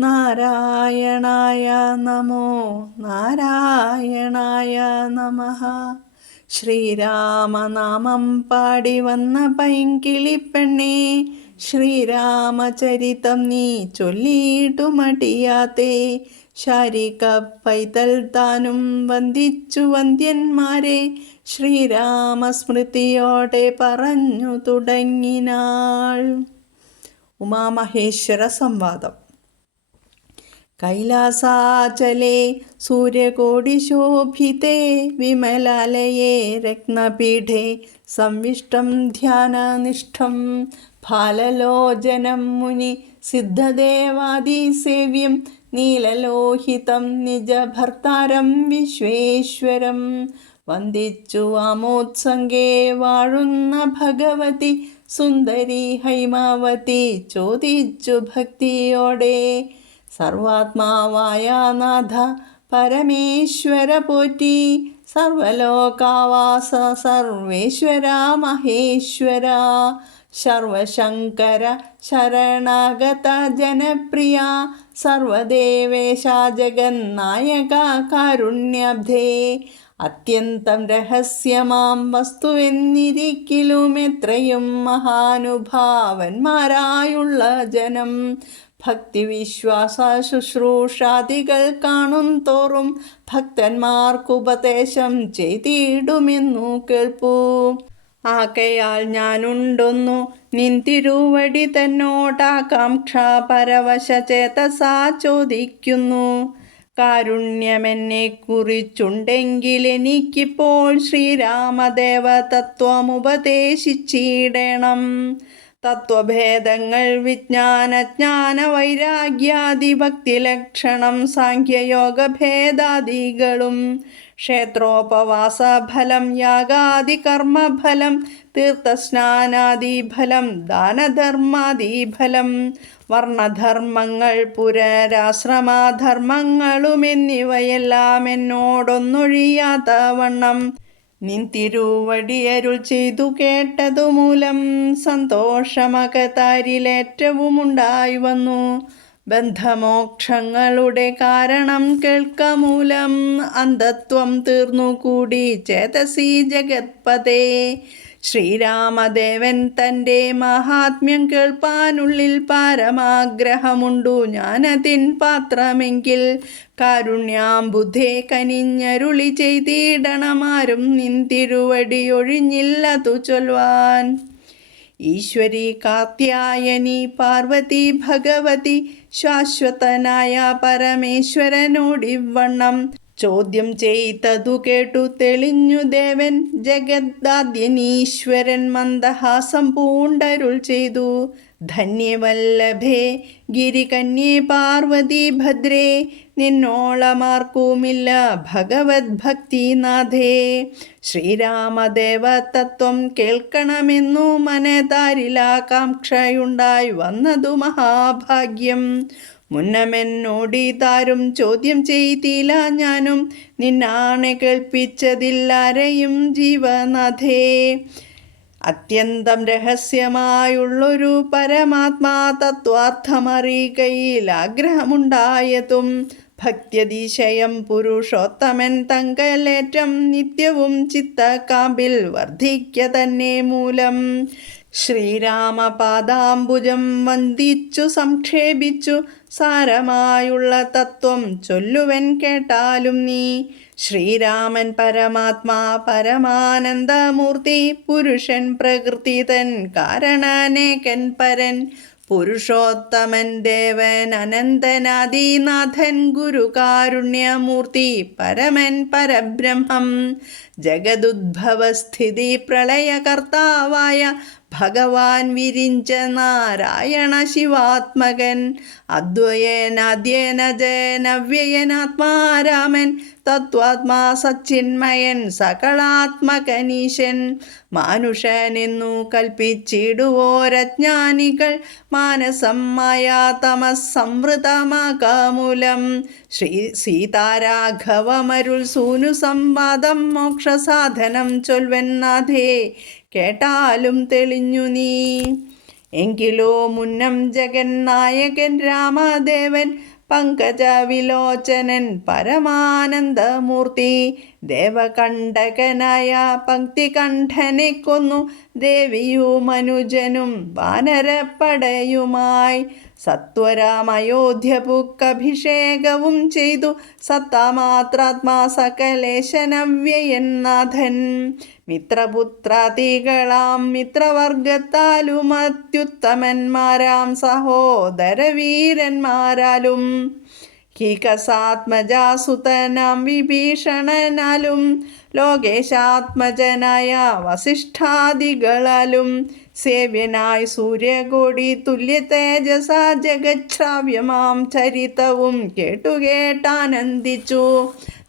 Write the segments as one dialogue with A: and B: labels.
A: നാരായണായ നമോ നാരായണായ നമ. ശ്രീരാമനാമം പാടി വന്ന പൈങ്കിളിപ്പെണ്ണേ ശ്രീരാമചരിതം നീ ചൊല്ലിയിട്ടു മടിയാത്തേ ശാരിക പൈതൽ താനും വന്ദിച്ചു വന്ദ്യന്മാരെ ശ്രീരാമസ്മൃതിയോടെ പറഞ്ഞു തുടങ്ങിനാൾ. ഉമാമഹേശ്വര സംവാദം. കൈലാസാചലേ സൂര്യകോടിശോഭിതേ വിമലാലയെ രത്നപീഠേ സംവിഷ്ടം ധ്യാനനിഷ്ഠം ഫാലലോചനം മുനി സിദ്ധദേവാദിസേവ്യം നീലലോഹിതം നിജഭർത്താരം വിശ്വേശ്വരം. വന്ദിച്ചു ആമോത്സംഗേ വാഴുന്ന ഭഗവതി സുന്ദരി ഹൈമാവതി ചോദിച്ചു ഭക്തിയോടെ സർവാത്മാവായ നാഥ പരമേശ്വര പോറ്റി. സർവലോകാവാസ സർവേശ്വര മഹേശ്വര. സർവശങ്കര ശരണാഗത ജനപ്രിയ. സർവദേവേശ ജഗന്നായക കാരുണ്യബ്ധേ. അത്യന്തം രഹസ്യമാം വസ്തുവെന്നിരിക്കലും എത്രയും മഹാനുഭാവന്മാരായുള്ള ജനം. ഭക്തിവിശ്വാസ ശുശ്രൂഷാദികൾ കാണും തോറും ഭക്തന്മാർക്കുപദേശം ചെയ്തിടുമെന്നു കേൾപ്പൂ. ആകയാൽ ഞാനുണ്ടൊന്നു നിൻ തിരുവടി തന്നോടാകാംക്ഷ പരവശ ചേതസാ ചോദിക്കുന്നു. കാരുണ്യമെന്നെ കുറിച്ചുണ്ടെങ്കിൽ എനിക്കിപ്പോൾ ശ്രീരാമദേവ തത്വമുപദേശിച്ചിടണം തത്വഭേദങ്ങൾ വിജ്ഞാനജ്ഞാന വൈരാഗ്യാദി ഭക്തിലക്ഷണം സാഖ്യയോഗ ഭേദാദികളും ക്ഷേത്രോപവാസ ഫലം യാഗാദി കർമ്മഫലം തീർത്ഥസ്നാനാദിഫലം ദാനധർമാദിഫലം വർണധർമ്മങ്ങൾ പുരരാശ്രമാധർമ്മങ്ങളും എന്നിവയെല്ലാം എന്നോടൊന്നൊഴിയാത്ത വണ്ണം നിൻ തിരുവടിയരുൾ ചെയ്തു കേട്ടതുമൂലം സന്തോഷമകതാരിലേറ്റവുമുണ്ടായി വന്നു. ബന്ധമോക്ഷങ്ങളുടെ കാരണം കേൾക്ക മൂലം അന്ധത്വം തീർന്നുകൂടി. ചേതസി ജഗത്പതേ ശ്രീരാമദേവൻ തന്റെ മഹാത്മ്യം കേൾപ്പാനുള്ളിൽ പാരമാഗ്രഹമുണ്ടു. ഞാനതിൻ പാത്രമെങ്കിൽ കാരുണ്യാംബുധേ കനിഞ്ഞരുളി ചെയ്തിടണമാരും നിന്തിരുവടി ഒഴിഞ്ഞില്ലതു ചൊൽവാൻ. ഈശ്വരി കാത്യായനി പാർവതി ഭഗവതി ശാശ്വതനായ പരമേശ്വരനോടിവണ്ണം. ചോദ്യം ചെയ്തതു കേട്ടു തെളിഞ്ഞു ദേവൻ ജഗദ്ദാദ്യനീശ്വരൻ മന്ദഹാസം പൂണ്ടരുൾ ചെയ്തു. ധന്യവല്ലഭേ ഗിരികന്യേ പാർവതി ഭദ്രേ നിന്നോളമാർക്കുമില്ല ഭഗവത് ഭക്തിനാഥേ ശ്രീരാമദേവ തത്വം കേൾക്കണമെന്നു മനതാരിലാകാംക്ഷയുണ്ടായി വന്നതു മഹാഭാഗ്യം. മുന്നമെന്നോടി താരും ചോദ്യം ചെയ്തില്ല ഞാനും. നിന്നാണ് കേൾപ്പിച്ചതില്ലാരെയും ജീവനാഥേ. അത്യന്തം രഹസ്യമായുള്ളൊരു പരമാത്മാ തത്വാർത്ഥമറിയുകയിൽ ആഗ്രഹമുണ്ടായതും ഭക്ത്യതിശയം പുരുഷോത്തമൻ തങ്കലേറ്റം നിത്യവും ചിത്തക്കാമ്പിൽ വർദ്ധിക്ക തന്നെ മൂലം. ശ്രീരാമപാദാംബുജം വന്ദിച്ചു സംക്ഷേപിച്ചു സാരമായുള്ള തത്വം ചൊല്ലുവൻ കേട്ടാലും നീ. ശ്രീരാമൻ പരമാത്മാ പരമാനന്ദമൂർത്തി പുരുഷൻ പ്രകൃതി തൻ കാരണനേകൻ പരൻ. പുരുഷോത്തമൻ ദേവൻ അനന്തനാദിനാഥൻ ഗുരുകാരുണ്യമൂർത്തി പരമൻ പരബ്രഹ്മം. ജഗദുദ്ഭവസ്ഥിതി പ്രളയകർത്താവായ ഭഗവാൻ വിരിഞ്ച നാരായണ ശിവാത്മകൻ. അദ്വയനാദ്യന ജനവ്യയനാത്മാരാമൻ തത്വാത്മാ സച്ചിന്മയൻ സകളാത്മകനീശൻ മാനുഷനെന്നു കൽപ്പിച്ചിടുവോരജ്ഞാനികൾ. മാനസം മായാ തമസംവൃതമാകാമൂലം ശ്രീ സീതാരാഘവമരുൾ സൂനു സംവാദം മോക്ഷസാധനം ചൊൽവന്നാഥേ കേട്ടാലും തെളിഞ്ഞു നീ. എങ്കിലോ മുന്നം ജഗൻ നായകൻ രാമദേവൻ പങ്കജ വിലോചനൻ പരമാനന്ദമൂർത്തി. ദേവകണ്ഠകനായ പങ്ക്തികണ്ഠനെ കൊന്നു ദേവിയു മനുജനും വാനരപ്പടയുമായി. സത്വരാമയോധ്യപുക്കഭിഷേകവും ചെയ്തു സത്താമാത്രാത്മാ സകലേശനവ്യയന്നാഥൻ മിത്രപുത്രാതികളാം മിത്രവർഗത്താലും അത്യുത്തമന്മാരാം സഹോദരവീരന്മാരാലും ഹികസാത്മജാസുതനാം വിഭീഷണനാലും ലോകേശാത്മജനായ വസിഷ്ഠാദികളാലും സേവ്യനായി സൂര്യകോടി തുല്യ തേജസ ജഗച്ഛാവ്യമാം ചരിതവും കേട്ടുകേട്ടാനന്ദിച്ചു.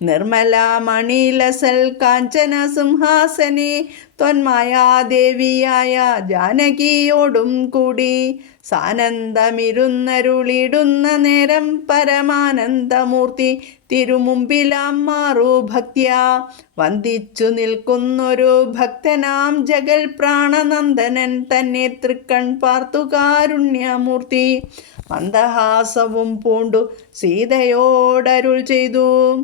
A: നിർമ്മല മണിലസൽ കാഞ്ചന സിംഹാസനെ തൊന്മായാദേവിയായ ജാനകിയോടും കൂടി സാനന്ദമിരുന്നരുളിടുന്ന നേരം പരമാനന്ദമൂർത്തി തിരുമുമ്പിലാം മാറു ഭക്തിയ. വന്ദിച്ചു നിൽക്കുന്നൊരു ഭക്തനാം ജഗൽ പ്രാണനന്ദനൻ തന്നെ തൃക്കൺ പാർത്തു കാരുണ്യമൂർത്തി മന്ദഹാസവും പൂണ്ടു. സീതയോടരുൾ ചെയ്തു.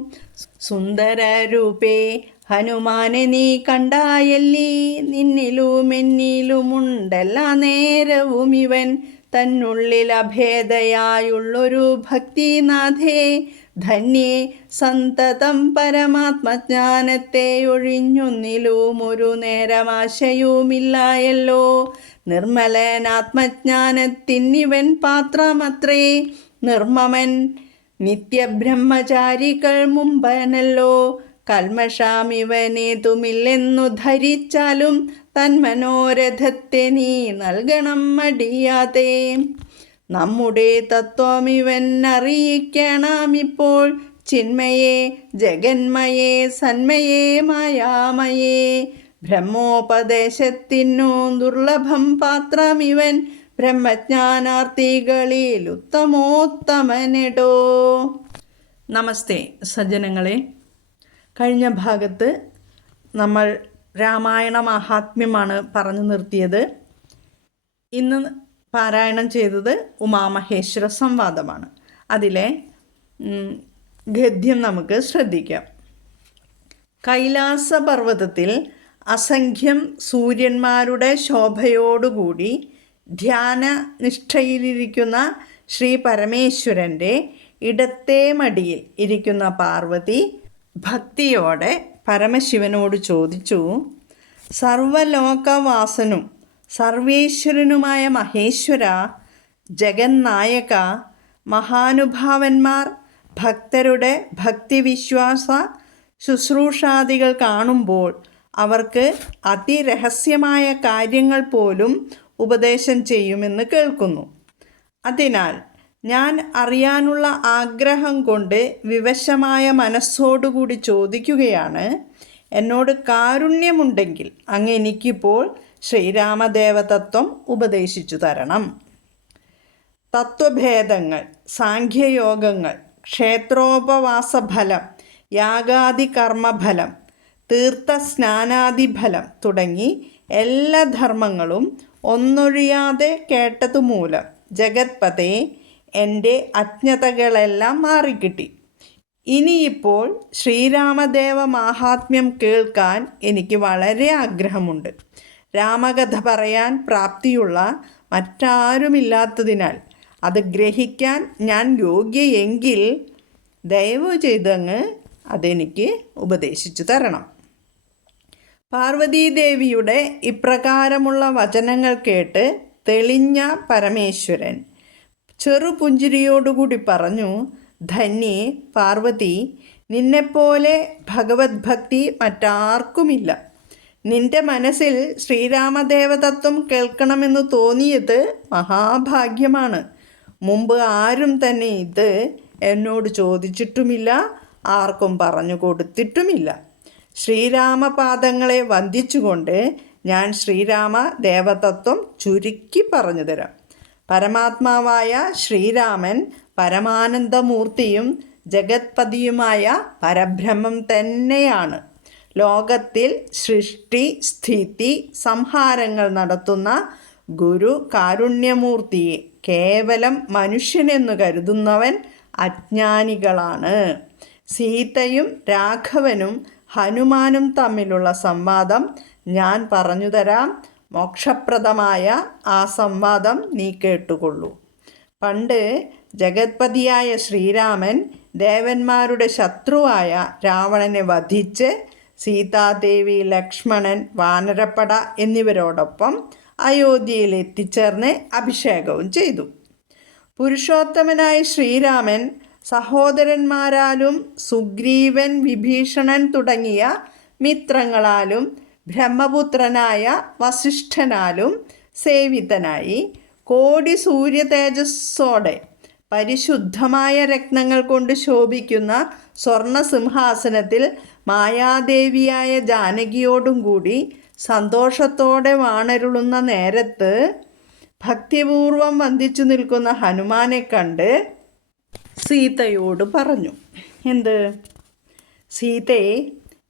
A: സുന്ദരരൂപേ ഹനുമാനെ നീ കണ്ടായല്ലി. നിന്നിലും എന്നിലുമുണ്ടെല്ലാ നേരവും ഇവൻ. തന്നുള്ളിൽ അഭേദയായുള്ളൊരു ഭക്തിനാഥേ. ധന്യേ സന്തതം പരമാത്മജ്ഞാനത്തെ ഒഴിഞ്ഞൊന്നിലും ഒരു നേരമാശയുമില്ലായല്ലോ നിർമ്മലനാത്മജ്ഞാനത്തിനിവൻ പാത്രമത്രേ. നിർമ്മമൻ നിത്യബ്രഹ്മചാരികൾ മുമ്പനല്ലോ. കൽമഷാമിവനേതുമില്ലെന്നു ധരിച്ചാലും തന്മനോരഥത്തെ നീ നൽകണം മടിയാതെ. നമ്മുടെ തത്വം ഇവൻ അറിയിക്കണമിപ്പോൾ. ചിന്മയെ ജഗന്മയെ സന്മയെ മായാമയേ. ബ്രഹ്മോപദേശത്തിനു ദുർലഭം പാത്രമിവൻ ബ്രഹ്മജ്ഞാനാർത്ഥികളിൽ ഉത്തമോത്തമനെടോ. നമസ്തേ സജ്ജനങ്ങളെ. കഴിഞ്ഞ ഭാഗത്ത് നമ്മൾ രാമായണ മഹാത്മ്യമാണ് പറഞ്ഞു നിർത്തിയത്. ഇന്ന് പാരായണം ചെയ്തത് ഉമാമഹേശ്വര സംവാദമാണ്. അതിലെ ഗദ്യം നമുക്ക് ശ്രദ്ധിക്കാം. കൈലാസപർവതത്തിൽ അസംഖ്യം സൂര്യന്മാരുടെ ശോഭയോടുകൂടി ധ്യാന നിഷ്ഠയിലിരിക്കുന്ന ശ്രീ പരമേശ്വരന്റെ ഇടത്തെ മടിയിൽ ഇരിക്കുന്ന പാർവതി ഭക്തിയോടെ പരമശിവനോട് ചോദിച്ചു സർവലോകവാസനും സർവേശ്വരനുമായ മഹേശ്വര ജഗന്നായക മഹാനുഭാവന്മാർ ഭക്തരുടെ ഭക്തിവിശ്വാസ ശുശ്രൂഷാദികൾ കാണുമ്പോൾ അവർക്ക് അതിരഹസ്യമായ കാര്യങ്ങൾ പോലും ഉപദേശം ചെയ്യുമെന്ന് കേൾക്കുന്നു. അതിനാൽ ഞാൻ അറിയാനുള്ള ആഗ്രഹം കൊണ്ട് വിവശമായ മനസ്സോടുകൂടി ചോദിക്കുകയാണ് എന്നോട് കാരുണ്യമുണ്ടെങ്കിൽ അങ്ങ് എനിക്കിപ്പോൾ ശ്രീരാമദേവതത്വം ഉപദേശിച്ചു തരണം. തത്വഭേദങ്ങൾ സാഖ്യയോഗങ്ങൾ ക്ഷേത്രോപവാസഫലം യാഗാദി കർമ്മഫലം തീർത്ഥസ്നാനാദിഫലം തുടങ്ങി എല്ലാ ധർമ്മങ്ങളും ഒന്നൊഴിയാതെ കേട്ടതുമൂലം ജഗത്പതേ എന്റെ അജ്ഞതകളെല്ലാം മാറിക്കിട്ടി. ഇനിയിപ്പോൾ ശ്രീരാമദേവ മാഹാത്മ്യം കേൾക്കാൻ എനിക്ക് വളരെ ആഗ്രഹമുണ്ട്. രാമകഥ പറയാൻ പ്രാപ്തിയുള്ള മറ്റാരുമില്ലാത്തതിനാൽ അത് ഗ്രഹിക്കാൻ ഞാൻ യോഗ്യയെങ്കിൽ ദയവ് ചെയ്തങ്ങ് അതെനിക്ക് ഉപദേശിച്ചു തരണം. പാർവതീദേവിയുടെ ഇപ്രകാരമുള്ള വചനങ്ങൾ കേട്ട് തെളിഞ്ഞ പരമേശ്വരൻ ചെറുപുഞ്ചിരിയോടുകൂടി പറഞ്ഞു ധന്യേ പാർവതി നിന്നെപ്പോലെ ഭഗവത് ഭക്തി മറ്റാർക്കുമില്ല. നിന്റെ മനസ്സിൽ ശ്രീരാമദേവതത്വം കേൾക്കണമെന്ന് തോന്നിയത് മഹാഭാഗ്യമാണ്. മുമ്പ് ആരും തന്നെ ഇത് എന്നോട് ചോദിച്ചിട്ടുമില്ല ആർക്കും പറഞ്ഞു കൊടുത്തിട്ടുമില്ല. ശ്രീരാമപാദങ്ങളെ വന്ദിച്ചുകൊണ്ട് ഞാൻ ശ്രീരാമ ദേവതത്വം ചുരുക്കി പറഞ്ഞു തരാം. പരമാത്മാവായ ശ്രീരാമൻ പരമാനന്ദമൂർത്തിയും ജഗത്പതിയുമായ പരബ്രഹ്മം തന്നെയാണ്. ലോകത്തിൽ സൃഷ്ടി സ്ഥിതി സംഹാരങ്ങൾ നടത്തുന്ന ഗുരു കാരുണ്യമൂർത്തിയെ കേവലം മനുഷ്യനെന്നു കരുതുന്നവൻ അജ്ഞാനികളാണ്. സീതയും രാഘവനും ഹനുമാനും തമ്മിലുള്ള സംവാദം ഞാൻ പറഞ്ഞു തരാം. മോക്ഷപ്രദമായ ആ സംവാദം നീ കേട്ടുകൊള്ളൂ. പണ്ട് ജഗത്പതിയായ ശ്രീരാമൻ ദേവന്മാരുടെ ശത്രുവായ രാവണനെ വധിച്ച് സീതാദേവി ലക്ഷ്മണൻ വാനരപ്പട എന്നിവരോടൊപ്പം അയോധ്യയിൽ എത്തിച്ചേർന്ന് അഭിഷേകവും ചെയ്തു. പുരുഷോത്തമനായ ശ്രീരാമൻ സഹോദരന്മാരാലും സുഗ്രീവൻ വിഭീഷണൻ തുടങ്ങിയ മിത്രങ്ങളാലും ബ്രഹ്മപുത്രനായ വസിഷ്ഠനാലും സേവിതനായി കോടി സൂര്യ തേജസ്സോടെ പരിശുദ്ധമായ രത്നങ്ങൾ കൊണ്ട് ശോഭിക്കുന്ന സ്വർണ സിംഹാസനത്തിൽ മായാദേവിയായ ജാനകിയോടും കൂടി സന്തോഷത്തോടെ വാണരുളുന്ന നേരത്ത് ഭക്തിപൂർവം വന്ദിച്ചു നിൽക്കുന്ന ഹനുമാനെ കണ്ട് സീതയോട് പറഞ്ഞു എന്ത്? സീതയെ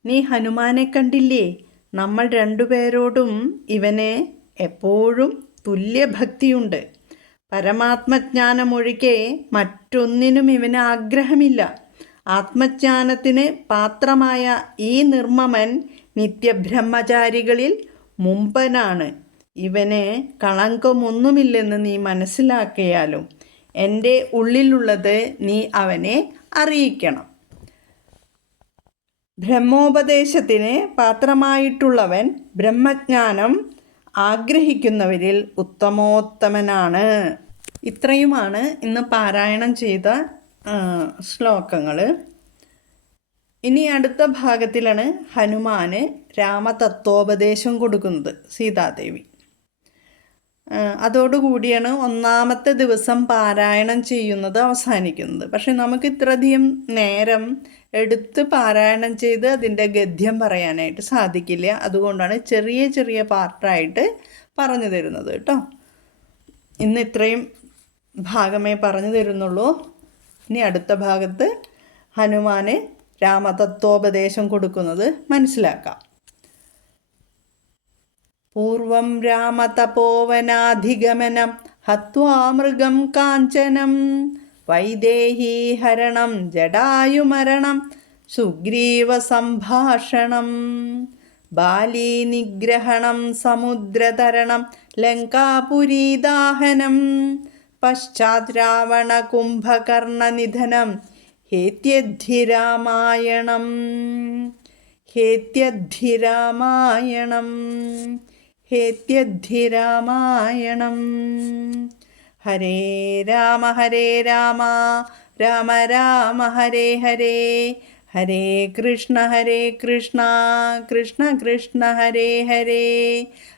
A: നീ ഹനുമാനെ കണ്ടില്ലേ? നമ്മൾ രണ്ടുപേരോടും ഇവനെ എപ്പോഴും തുല്യഭക്തിയുണ്ട്. പരമാത്മജ്ഞാനമൊഴികെ മറ്റൊന്നിനും ഇവന് ആഗ്രഹമില്ല. ആത്മജ്ഞാനത്തിന് പാത്രമായ ഈ നിർമ്മമൻ നിത്യബ്രഹ്മചാരികളിൽ മുമ്പനാണ്. ഇവന് കളങ്കമൊന്നുമില്ലെന്ന് നീ മനസ്സിലാക്കിയാലും എന്റെ ഉള്ളിലുള്ളത് നീ അവനെ അറിയിക്കണം. ബ്രഹ്മോപദേശത്തിന് പാത്രമായിട്ടുള്ളവൻ ബ്രഹ്മജ്ഞാനം ആഗ്രഹിക്കുന്നവരിൽ ഉത്തമോത്തമനാണ്. ഇത്രയുമാണ് ഇന്ന് പാരായണം ചെയ്ത ശ്ലോകങ്ങൾ ഇനി അടുത്ത ഭാഗത്തിലാണ് ഹനുമാന് രാമതത്വോപദേശം കൊടുക്കുന്നത് സീതാദേവി. അതോടുകൂടിയാണ് ഒന്നാമത്തെ ദിവസം പാരായണം ചെയ്യുന്നത് അവസാനിക്കുന്നത്. പക്ഷെ നമുക്ക് ഇത്രയധികം നേരം എടുത്ത് പാരായണം ചെയ്ത് അതിന്റെ ഗദ്യം പറയാനായിട്ട് സാധിക്കില്ല. അതുകൊണ്ടാണ് ചെറിയ ചെറിയ പാർട്ടായിട്ട് പറഞ്ഞു തരുന്നത് കേട്ടോ. ഇന്ന് ഇത്രയും ഭാഗമേ പറഞ്ഞു തരുന്നുള്ളൂ. ഇനി അടുത്ത ഭാഗത്ത് ഹനുമാന് രാമതത്വോപദേശം കൊടുക്കുന്നത് മനസ്സിലാക്കാം. പൂർവം രാമതപോവനാധിഗമനം ഹത്വാ കാഞ്ചനം വൈദേഹീഹരണം ജടായുമരണം സുഗ്രീവസംഭാഷണം ബാലീനിഗ്രഹണം സമുദ്രതരണം ലങ്കാപുരീദാഹനം പശ്ചാത് രാവണകുംഭകർണനിധനം ഹേത്യദ്ധിരാമായണം ഹേത്യദ്ധിരാമായണം ഹേത്യദ്ധിരാമായണം ഹരേ രാമ ഹരേ രാമ. രാമ രാമ ഹരേ ഹരേ. ഹരേ കൃഷ്ണ ഹരേ കൃഷ്ണ. കൃഷ്ണ കൃഷ്ണ ഹരേ ഹരേ.